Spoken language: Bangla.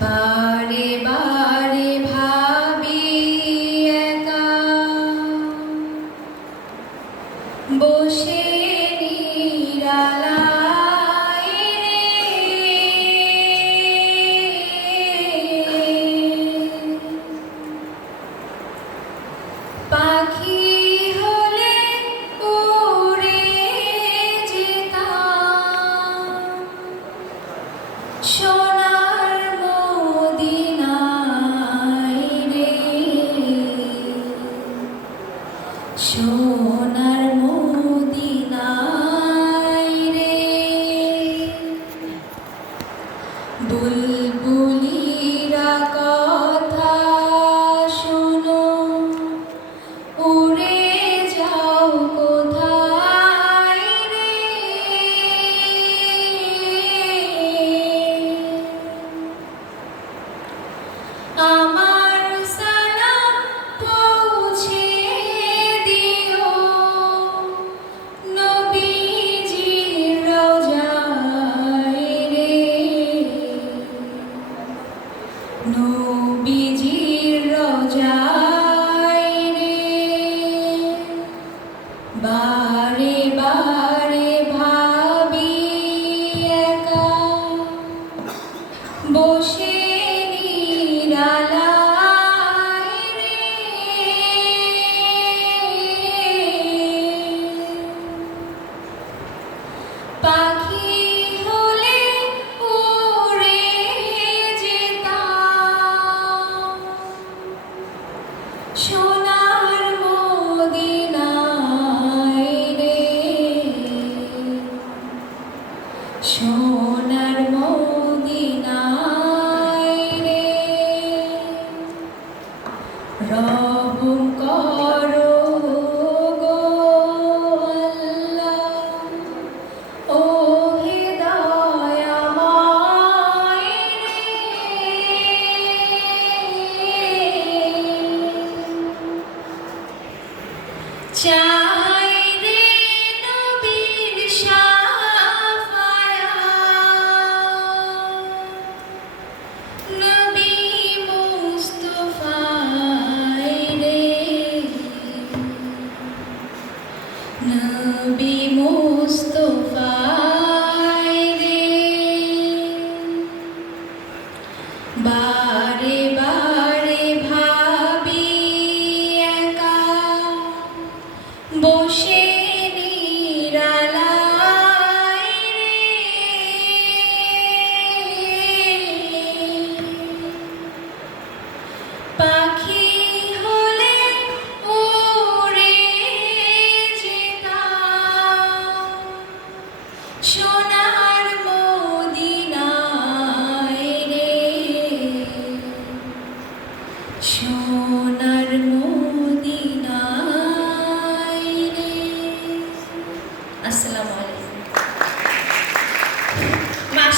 বারে বারে ভাবি একা। বসে পাখি show. সোনার মদিনায় রে। রহম করো গো আল্লাহ। ও হে দয়াময় রে। চা সোনার মদিনায় রে। সোনার মদিনায় রে। আসসালামু